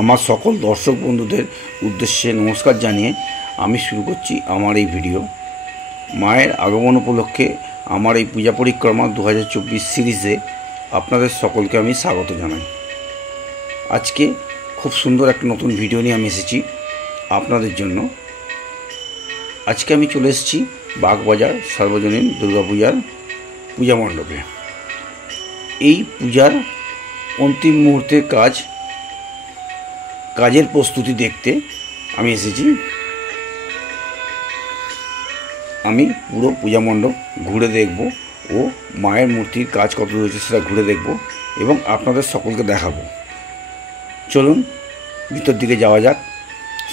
আমার সকল দর্শক বন্ধুদের উদ্দেশ্যে নমস্কার জানিয়ে আমি শুরু করছি আমার এই ভিডিও। মায়ের আগমন উপলক্ষে আমার এই পূজা পরিক্রমা 2024 সিরিজে আপনাদের সকলকে আমি স্বাগত জানাই। আজকে খুব সুন্দর একটা নতুন ভিডিও নিয়ে আমি এসেছি আপনাদের জন্য। আজকে আমি চলে এসেছি বাগবাজার সার্বজনীন দুর্গাপূজার পূজা মণ্ডপে। এই পূজার অন্তিম মুহূর্তের কাজের প্রস্তুতি দেখতে আমি এসেছি। আমি পুরো পূজা মণ্ডপ ঘুরে দেখব ও মায়ের মূর্তির কাজ কত রয়েছে সেটা ঘুরে দেখব এবং আপনাদের সকলকে দেখাবো। চলুন ভিতর দিকে যাওয়া যাক,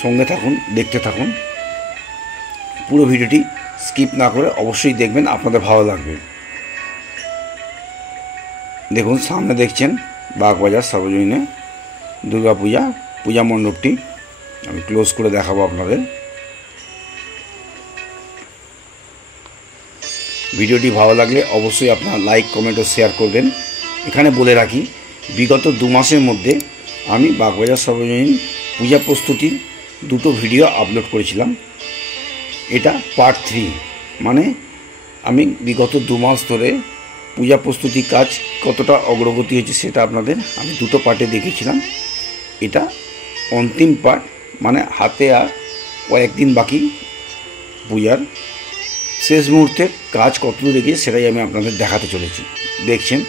সঙ্গে থাকুন, দেখতে থাকুন। পুরো ভিডিওটি স্কিপ না করে অবশ্যই দেখবেন, আপনাদের ভালো লাগবে। দেখুন, সামনে দেখছেন বাগবাজার সার্বজনীনে পূজা মণ্ডপটি। আমি ক্লোজ করে দেখাবো আপনাদের। ভিডিওটি ভালো লাগলে অবশ্যই আপনারা লাইক, কমেন্ট ও শেয়ার করবেন। এখানে বলে রাখি, বিগত 2 মাসের মধ্যে আমি বাগবাজার সার্বজনীন পূজা প্রস্তুতির 2টো ভিডিও আপলোড করেছিলাম। এটা পার্ট 3, মানে আমি বিগত 2 মাস ধরে পূজা প্রস্তুতির কাজ কতটা অগ্রগতি হয়েছে সেটা আপনাদের আমি 2টো পার্টে দেখিয়েছিলাম। এটা অন্তিম পার্ট, মানে হাতে আর কয়েকদিন বাকি পূজার শেষ মুহূর্তের কাজ কতদূর এগিয়ে সেটাই আমি আপনাদের দেখাতে চলেছি। দেখছেন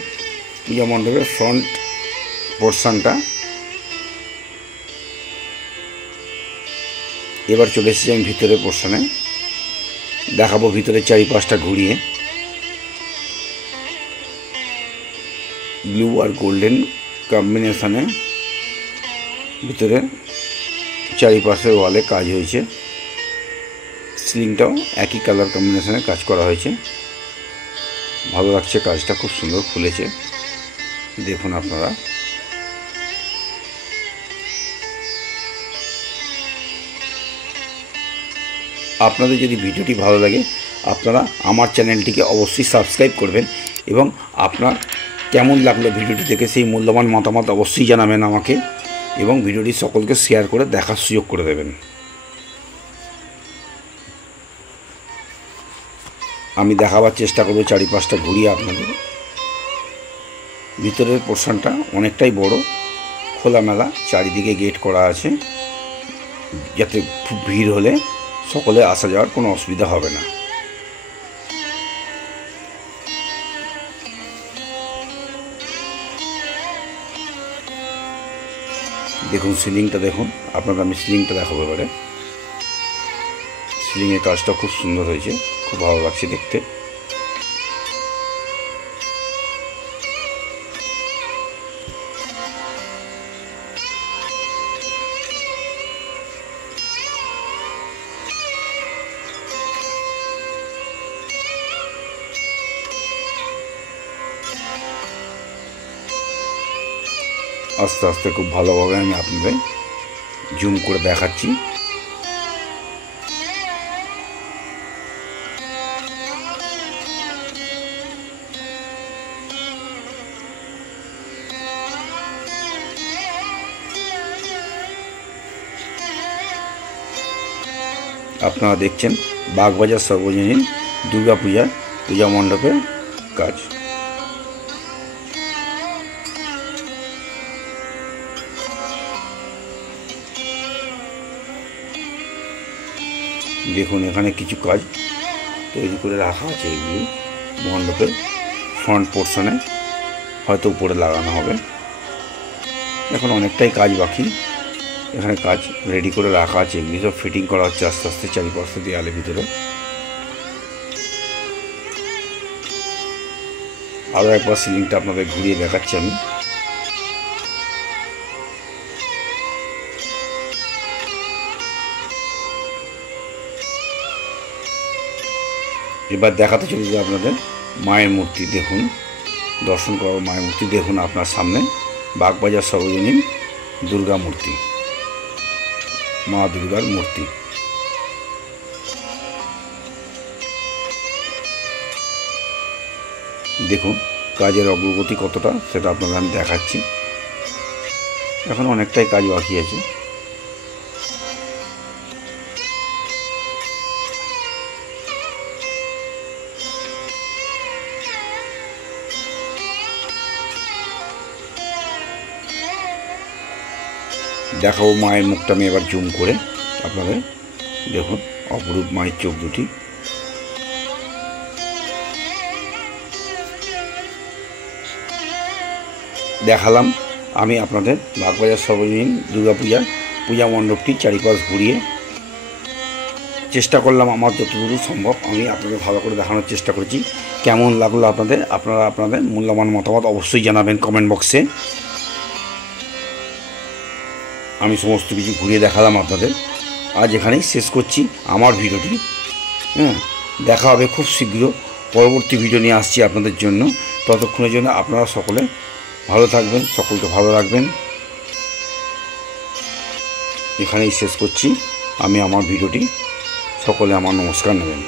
পূজা মণ্ডপের ফ্রন্ট পোর্শনটা। এবার চলে এসেছি আমি ভিতরের পোর্শনে, দেখাবো ভিতরে চারিপাশটা ঘুরিয়ে। ব্লু আর গোল্ডেন কম্বিনেশনে ভিতরে চারিপাশের ওয়ালে কাজ হয়েছে। সিলিংটাও একই কালার কম্বিনেশনে কাজ করা হয়েছে। ভালো লাগছে, কাজটা খুব সুন্দর খুলেছে। দেখুন আপনারা। আপনাদের যদি ভিডিওটি ভালো লাগে আপনারা আমার চ্যানেলটিকে অবশ্যই সাবস্ক্রাইব করবেন এবং আপনার কেমন লাগলো ভিডিওটি দেখে সেই মূল্যবান মতামত অবশ্যই জানাবেন আমাকে, এবং ভিডিওটি সকলকে শেয়ার করে দেখার সুযোগ করে দেবেন। আমি দেখাবার চেষ্টা করব চারিপাশটা ঘুরিয়ে আপনাদের। ভিতরের পোর্শনটা অনেকটাই বড়, খোলামেলা, চারিদিকে গেট করা আছে, যাতে খুব ভিড় হলে সকলে আসা যাওয়ার কোনো অসুবিধা হবে না। দেখুন সিলিংটা, দেখুন আপনাদের আমি সিলিংটা দেখাবো এবারে। সিলিংয়ের কাজটা খুব সুন্দর হয়েছে, খুব ভালো লাগছে দেখতে। আস্তে আস্তে খুব ভালোভাবে আমি আপনাদের জুম করে দেখাচ্ছি। আপনারা দেখছেন বাগবাজার সার্বজনীন পূজা মণ্ডপের কাজ। দেখুন এখানে কিছু কাজ তৈরি করে রাখা আছে। এগুলি মণ্ডপের ফ্রন্ট পোর্শনে হয়তো উপরে লাগানো হবে। এখন অনেকটাই কাজ বাকি। এখানে কাজ রেডি করে রাখা আছে, এগুলি সব ফিটিং করা হচ্ছে আস্তে আস্তে চারিপাশে দেয়ালের ভিতরে। আরও একবার সিলিংটা আপনাদের ঘুরিয়ে দেখাচ্ছি আমি। এবার দেখাতে চলেছি আপনাদের মায়ের মূর্তি। দেখুন, দর্শন করার মায়ের মূর্তি দেখুন আপনার সামনে, বাগবাজার সার্বজনীন দুর্গা মূর্তি, মা দুর্গার মূর্তি। দেখুন কাজের অগ্রগতি কতটা সেটা আপনাদের আমি দেখাচ্ছি। এখন অনেকটাই কাজ বাকি আছে। দেখাবো মায়ের মুখটা আমি এবার জুম করে আপনাদের। দেখুন অপরূপ মায়ের চোখ দুটি। দেখালাম আমি আপনাদের বাগবাজার সর্বজনীন দুর্গাপূজার পূজা মণ্ডপটি চারিপাশ ঘুরিয়ে চেষ্টা করলাম আমার যতদূর সম্ভব আমি আপনাদের ভালো করে দেখানোর চেষ্টা করেছি। কেমন লাগলো আপনাদের, আপনারা আপনাদের মূল্যবান মতামত অবশ্যই জানাবেন কমেন্ট বক্সে। আমি সমস্ত কিছু ঘুরিয়ে দেখালাম আপনাদের। আজ এখানেই শেষ করছি আমার ভিডিওটি। দেখা হবে খুব শীঘ্র, পরবর্তী ভিডিও নিয়ে আসছি আপনাদের জন্য। ততক্ষণের জন্য আপনারা সকলে ভালো থাকবেন, সকলকে ভালো রাখবেন। এখানেই শেষ করছি আমি আমার ভিডিওটি। সকলে আমার নমস্কার নেবেন।